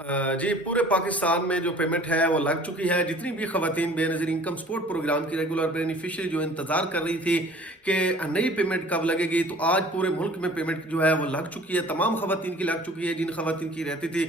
जी, पूरे पाकिस्तान में जो पेमेंट है वो लग चुकी है। जितनी भी ख़वातीन बेनज़ीर इनकम सपोर्ट प्रोग्राम की रेगुलर बेनिफिशियरी जो इंतज़ार कर रही थी कि नई पेमेंट कब लगेगी, तो आज पूरे मुल्क में पेमेंट जो है वो लग चुकी है। तमाम ख़वातीन की लग चुकी है जिन ख़वातीन की रहती थी।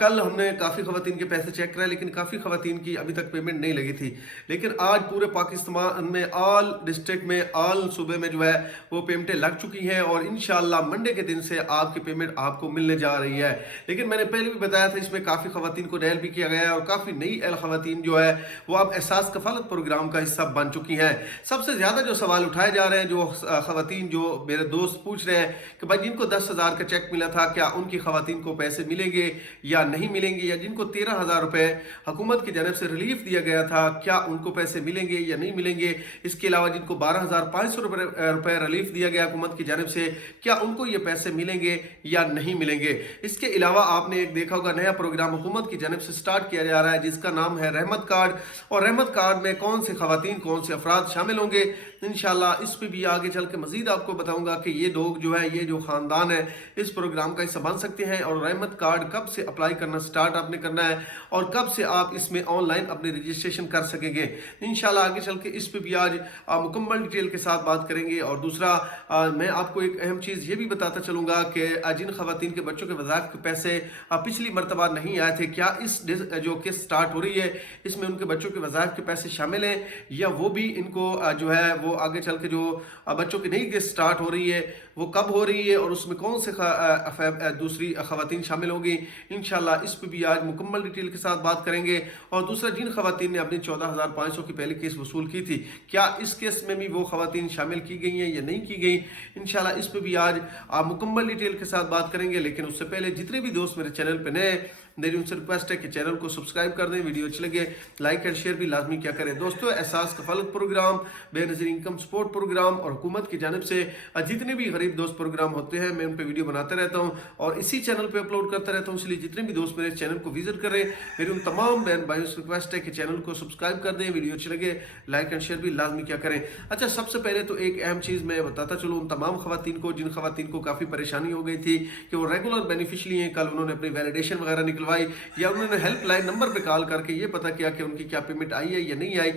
कल हमने काफ़ी ख़वातीन के पैसे चेक कराए, लेकिन काफ़ी ख़वातीन की अभी तक पेमेंट नहीं लगी थी। लेकिन आज पूरे पाकिस्तान में ऑल डिस्ट्रिक्ट में, ऑल सूबे में जो है वो पेमेंटें लग चुकी हैं और इंशाअल्लाह मंडे के दिन से आपकी पेमेंट आपको मिलने जा रही है। लेकिन मैंने पहले भी बताया था, इसमें काफ़ी ख़वातीन को नैल भी किया गया है और काफ़ी नई अहल ख़वातीन जो है वो अब एहसास कफ़ालत प्रोग्राम का हिस्सा बन चुकी हैं। सबसे ज़्यादा जो सवाल उठाए जा रहे हैं, जो ख़वातीन जो मेरे दोस्त पूछ रहे हैं कि भाई जिनको 10,000 का चेक मिला था, क्या उनकी ख़वातीन को पैसे मिलेंगे या नहीं मिलेंगे, या जिनको 13,000 रुपये हुकूमत की जानब से रिलीफ दिया गया था, क्या उनको पैसे मिलेंगे या नहीं मिलेंगे। इसके अलावा जिनको 12,500 रुपये रिलीफ दिया गया हुकूमत की जानब से, क्या उनको ये पैसे मिलेंगे या नहीं मिलेंगे। इसके अलावा आपने एक देखा होगा, नया प्रोग्राम हुकूमत की जानब से स्टार्ट किया जा रहा है जिसका नाम है रहमत कार्ड। और रहमत कार्ड में कौन से ख़वातीन, कौन से अफराद शामिल होंगे, इंशाल्लाह इस पर भी आगे चल के मज़ीद आपको बताऊंगा कि ये लोग जो है, ये जो ख़ानदान है, इस प्रोग्राम का हिस्सा बन सकते हैं। और रहमत कार्ड कब से अप्लाई करना स्टार्ट आपने करना है और कब से आप इसमें ऑनलाइन अपनी रजिस्ट्रेशन कर सकेंगे, इंशाल्लाह आगे चल के इस पर भी आज मुकम्मल डिटेल के साथ बात करेंगे। और दूसरा मैं आपको एक अहम चीज़ ये भी बताता चलूँगा कि जिन ख़वातीन के बच्चों के वज़ाइफ के पैसे पिछली मरतबा नहीं आए थे, क्या इस जो किस्त स्टार्ट हो रही है इसमें उनके बच्चों के वज़ाइफ के पैसे शामिल हैं, या वो भी इनको जो है वो आगे चल के जो बच्चों की नई किस्त स्टार्ट हो रही है वो कब हो रही है और उसमें कौन से दूसरी ख़वातीन शामिल होंगी, इंशाल्लाह इस पर भी आज मुकम्मल डिटेल के साथ बात करेंगे। और दूसरा, जिन ख़वातीन ने अपनी 14,500 की पहली केस वसूल की थी, क्या इस केस में भी वो ख़वातीन शामिल की गई हैं या नहीं की गई, इंशाल्लाह इस पर भी आज आप मुकम्मल डिटेल के साथ बात करेंगे। लेकिन उससे पहले जितने भी दोस्त मेरे चैनल पर नए, मेरी उनसे रिक्वेस्ट है कि चैनल को सब्सक्राइब कर दें, वीडियो अच्छी लगे लाइक एंड शेयर भी लाजमी क्या करें। दोस्तों, Ehsaas Kafalat program, Benazir income support program और हुकूमत की जानब से जितने भी गरीब दोस्त प्रोग्राम होते हैं, मैं उन पर वीडियो बनाते रहता हूँ और इसी चैनल पर अपलोड करता रहता हूँ। इसलिए जितने भी दोस्त मेरे चैनल को विजिट करें, मेरी उन तमाम बहन भाइयों से रिक्वेस्ट है कि चैनल को सब्सक्राइब कर दें, वीडियो अच्छी लगे लाइक एंड शेयर भी लाजमी क्या करें। अच्छा, सबसे पहले तो एक अहम चीज़ मैं बताता चलूँ उन तमाम ख़वातीन को जिन ख़वातीन को काफ़ी परेशानी हो गई थी कि वो रेगुलर बेनिफिशरी हैं। कल उन्होंने अपनी वैलिडेशन वगैरह निकलवाई या उन्होंने हेल्पलाइन नंबर पे कॉल करके ये पता किया कि उनकी क्या पेमेंट आई है या नहीं आई।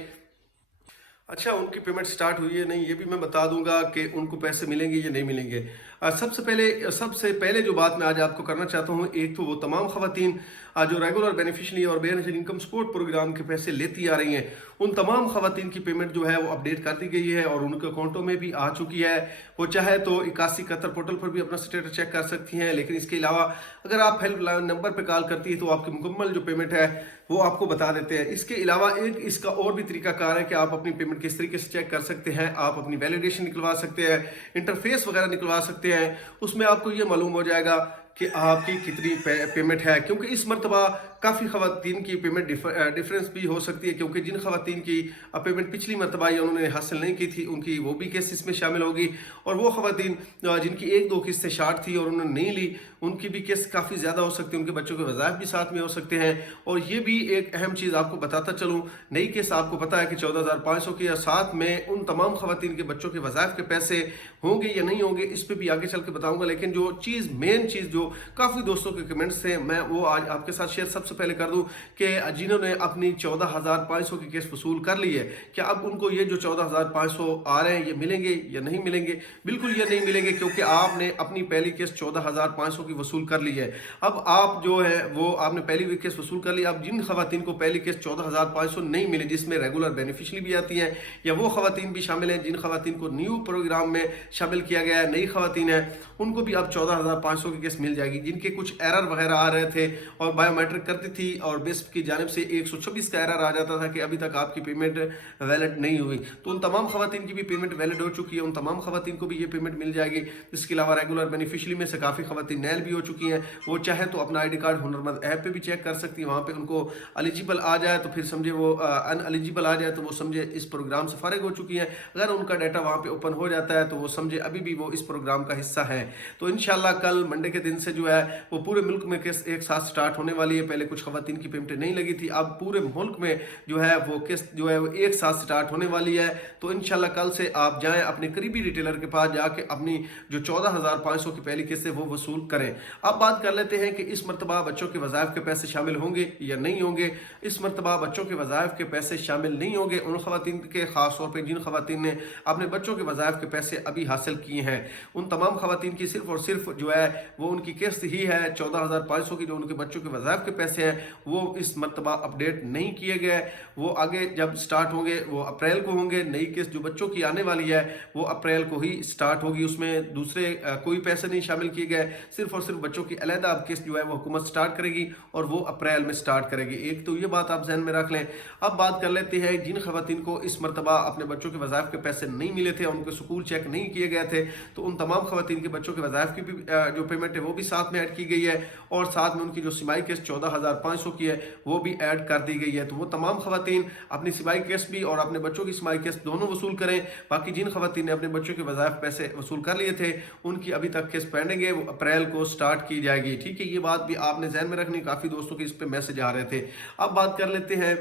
अच्छा, उनकी पेमेंट स्टार्ट हुई है नहीं, ये भी मैं बता दूंगा कि उनको पैसे मिलेंगे या नहीं मिलेंगे। सबसे पहले जो बात मैं आज आपको करना चाहता हूँ, एक तो वो तमाम ख़वातीन जो रेगुलर बेनिफिशरी और बेनज़ीर इनकम सपोर्ट प्रोग्राम के पैसे लेती आ रही हैं, उन तमाम ख़वातीन की पेमेंट जो है वो अपडेट कर दी गई है और उनके अकाउंटों में भी आ चुकी है। वो चाहे तो 81 71 पोर्टल पर भी अपना स्टेटस चेक कर सकती हैं। लेकिन इसके अलावा अगर आप हेल्पलाइन नंबर पर कॉल करती है तो आपकी मुकम्मल जो पेमेंट है वो आपको बता देते हैं। इसके अलावा एक इसका और भी तरीकाकार है कि आप अपनी पेमेंट किस तरीके से चेक कर सकते हैं। आप अपनी वैलिडेशन निकलवा सकते हैं, इंटरफेस वगैरह निकलवा सकते हैं। उसमें आपको ये मालूम हो जाएगा कि आपकी कितनी पेमेंट है, क्योंकि इस मरतबा काफ़ी ख़वातीन की पेमेंट डिफरेंस भी हो सकती है, क्योंकि जिन ख़वातीन की पेमेंट पिछली मरतबा या उन्होंने हासिल नहीं की थी, उनकी वो भी केस इसमें शामिल होगी। और वो ख़वातीन जिनकी एक दो किस्तें शार्ट थी और उन्होंने नहीं ली, उनकी भी केस काफ़ी ज़्यादा हो सकती है, उनके बच्चों के वज़ाइफ भी साथ में हो सकते हैं। और ये भी एक अहम चीज़ आपको बताता चलूँ, नई केस आपको पता है कि 14,500 की, या साथ में उन तमाम ख़वातीन के बच्चों के वज़ाइफ के पैसे होंगे या नहीं होंगे, इस पर भी आगे चल के बताऊँगा। लेकिन जो चीज़ मेन चीज़ जो काफ़ी दोस्तों के कमेंट्स थे, मैं वो आज आपके साथ शेयर सबसे पहले कर दूं कि जिन्होंने अपनी 14,500 की केस वसूल कर ली है, क्या अब उनको ये जो 14,500 आ रहे हैं ये मिलेंगे या नहीं मिलेंगे? बिल्कुल ये नहीं मिलेंगे, क्योंकि आपने अपनी पहली केस 14,500 की वसूल कर ली है। अब आप जो है वो आपने पहली केस वसूल कर ली। अब जिन ख़वातीन को पहली केस 14,500 नहीं मिले, जिसमें रेगुलर बेनिफिशरी भी आती हैं, या वो ख़वातीन भी शामिल हैं जिन ख़वातीन को न्यू प्रोग्राम में शामिल किया गया है, नई ख़वातीन है, उनको भी अब 14,500 की केस मिल जाएगी। जिनके कुछ एरर वगैरह आ रहे थे और बायोमेट्रिक करती थी और बेस की जानिब से 126 का एरर आ जाता था कि अभी तक आपकी पेमेंट वैलिड नहीं हुई, तो उन तमाम ख़वातीन की भी पेमेंट वैलिड हो चुकी है। उन तमाम ख़वातीन को भी ये पेमेंट मिल जाएगी। इसके अलावा रेगुलर बेनिफिशरी में से काफ़ी ख़वातीन नैल भी हो चुकी हैं। वो चाहे तो अपना ID कार्ड हुनरमंद ऐप पे भी चेक कर सकती हैं। वहाँ पे उनको एलिजिबल आ जाए तो फिर समझे वो, अनएलिजिबल आ जाए तो वो समझे इस प्रोग्राम से फारिग हो चुकी हैं। अगर उनका डाटा वहाँ पे ओपन हो जाता है तो वो समझे अभी भी वो इस प्रोग्राम का हिस्सा है। तो इंशाल्लाह कल मंडे के दिन से जो है वो पूरे मुल्क में किस्त एक साथ स्टार्ट होने वाली है। पहले कुछ खवातीन की पेमेंटें नहीं लगी थी, अब पूरे मुल्क में जो है वो किस्त जो है वो एक साथ स्टार्ट होने वाली है। तो इंशाल्लाह कल से आप जाएं अपने करीबी रिटेलर के पास, जाके अपनी जो 14,500 की पहली किस्त है वो वसूल करें। अब बात कर लेते हैं कि इस मरतबा बच्चों के वज़ाइफ के पैसे शामिल होंगे या नहीं होंगे। इस मरतबा बच्चों के वज़ाइफ के पैसे शामिल नहीं होंगे उन खवातीन के, ख़ास तौर पर जिन खवातीन ने अपने बच्चों के वज़ाइफ के पैसे अभी हासिल किए हैं। उन तमाम खवातीन की सिर्फ और सिर्फ जो है वो उनकी किस्त ही है 14,500 की, जो उनके बच्चों के वज़ाइफ के पैसे हैं वो इस मरतबा अपडेट नहीं किए गए। वो आगे जब स्टार्ट होंगे वो अप्रैल को होंगे। नई किस्त जो बच्चों की आने वाली है वो अप्रैल को ही स्टार्ट होगी, उसमें दूसरे कोई पैसे नहीं शामिल किए गए, सिर्फ और सिर्फ बच्चों की अलहदा अब किस्त जो है वो हुकूमत स्टार्ट करेगी और वो अप्रैल में स्टार्ट करेगी। एक तो ये बात आप जहन में रख लें। अब बात कर लेते हैं जिन खवातीन को इस मरतबा अपने बच्चों के वज़ाइफ के पैसे नहीं मिले थे, उनके स्कूल चेक नहीं किए गए थे, तो उन तमाम खवातीन के बच्चों के वज़ाइफ की भी जो पेमेंट है वो भी साथ में ऐड की गई है और साथ में उनकी जो सिमाई किस्त 14,500 की है वो भी ऐड कर दी गई है। तो वो तमाम खवातीन अपनी सिमाई किस्त भी और अपने बच्चों की सिमाई किस्त दोनों वसूल करें। बाकी जिन खवातीन ने अपने बच्चों के वज़ाइफ पैसे वसूल कर लिए थे उनकी अभी तक किस्त पेंडिंग है, वो अप्रैल को स्टार्ट की जाएगी। ठीक है, ये बात भी आपने जहन में रखनी। काफ़ी दोस्तों के इस पे मैसेज आ रहे थे। अब बात कर लेते हैं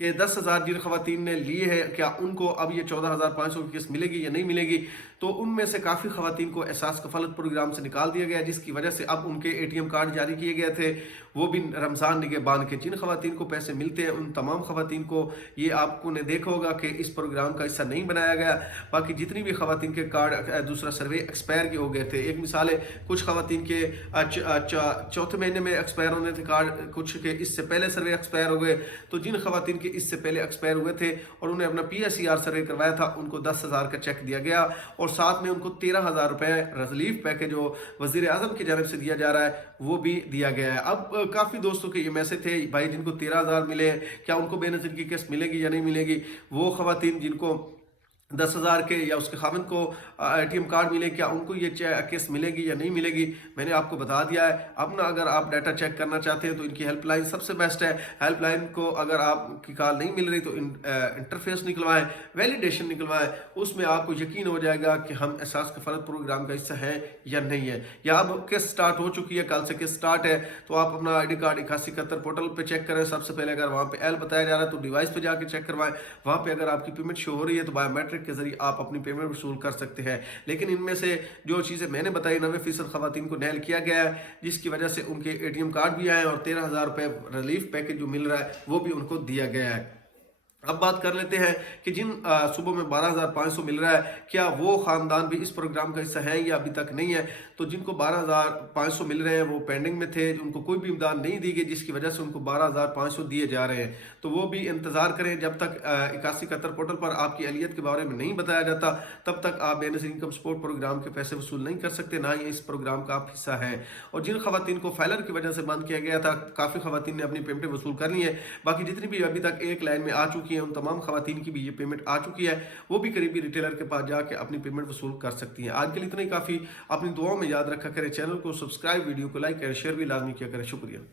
कि 10,000 जिन खवातीन ने लिए हैं क्या उनको अब ये 14,500 की किस्त मिलेगी या नहीं मिलेगी। तो उनमें से काफ़ी खवातीन को एहसास कफालत प्रोग्राम से निकाल दिया गया, जिसकी वजह से अब उनके ATM कार्ड जारी किए गए थे, वो भी रमज़ान निगहबान के। जिन खवातीन को पैसे मिलते हैं उन तमाम खवातीन को ये आपको ने देखा होगा कि इस प्रोग्राम का हिस्सा नहीं बनाया गया। बाकी जितनी भी खवातीन के कार्ड दूसरा सर्वे एक्सपायर के हो गए थे, एक मिसाल है कुछ खवातीन के चौथे महीने में एक्सपायर होने थे कार्ड, कुछ के इससे पहले सर्वे एक्सपायर हो गए। तो जिन खवातीन के इससे पहले एक्सपायर हुए थे और उन्हें अपना PSER सर्वे करवाया था उनको 10,000 का चेक दिया गया और साथ में उनको 13,000 रुपये रिलीफ पैकेज जो वज़ीर आज़म की जानब से दिया जा रहा है वो भी दिया गया है। अब काफ़ी दोस्तों के ये मैसेज थे भाई जिनको 13,000 मिले क्या उनको बेनज़ीर की किस्त मिलेगी या नहीं मिलेगी। वो खवातीन जिनको 10,000 के या उसके खाविंद को ATM कार्ड मिले क्या उनको ये किस्त मिलेगी या नहीं मिलेगी, मैंने आपको बता दिया है। अब ना अगर आप डाटा चेक करना चाहते हैं तो इनकी हेल्पलाइन सबसे बेस्ट है। हेल्पलाइन को अगर आपकी कॉल नहीं मिल रही तो इंटरफेस निकलवाएं, वैलिडेशन निकलवाएं, उसमें आपको यकीन हो जाएगा कि हम एहसास कफालत प्रोग्राम का हिस्सा है या नहीं है। या अब किस्त स्टार्ट हो चुकी है, कल से किस्त स्टार्ट है, तो आप अपना ID कार्ड 8171 पोर्टल पर चेक करें। सबसे पहले अगर वहाँ पे L बताया जा रहा है तो डिवाइस पे जाके चेक करवाएं। वहाँ पे अगर आपकी पेमेंट शो हो रही है तो बायोमेट्रिक के जरिए आप अपनी पेमेंट वसूल कर सकते हैं। लेकिन इनमें से जो चीज़ें मैंने बताई 90% खवातीन को नैल किया गया है, जिसकी वजह से उनके ATM कार्ड भी आए और 13,000 रुपये रिलीफ पैकेज जो मिल रहा है वो भी उनको दिया गया है। अब बात कर लेते हैं कि जिन सूबों में 12,500 मिल रहा है क्या वो ख़ानदान भी इस प्रोग्राम का हिस्सा है या अभी तक नहीं है। तो जिनको 12,500 मिल रहे हैं वो पेंडिंग में थे, उनको कोई भी इमदाद नहीं दी गई, जिसकी वजह से उनको 12,500 दिए जा रहे हैं। तो वो भी इंतज़ार करें जब तक 8171 पोर्टल पर आपकी अहलियत के बारे में नहीं बताया जाता तब तक आप बेनज़ीर इनकम सपोर्ट प्रोग्राम के पैसे वसूल नहीं कर सकते, ना ही इस प्रोग्राम का आप हिस्सा हैं। और जिन खवातीन को फाइलर की वजह से बंद किया गया था, काफ़ी खवातीन ने अपनी पेमेंटें वसूल कर ली हैं। बाकी जितनी भी अभी तक एक लाइन में आ चुकी उन तमाम खवातीन की भी ये पेमेंट आ चुकी है, वो भी करीबी रिटेलर के पास जाके अपनी पेमेंट वसूल कर सकती हैं। आज के लिए इतना ही काफ़ी। अपनी दुआओं में याद रखा करें, चैनल को सब्सक्राइब, वीडियो को लाइक करें, शेयर भी लाजमी किया करें। शुक्रिया।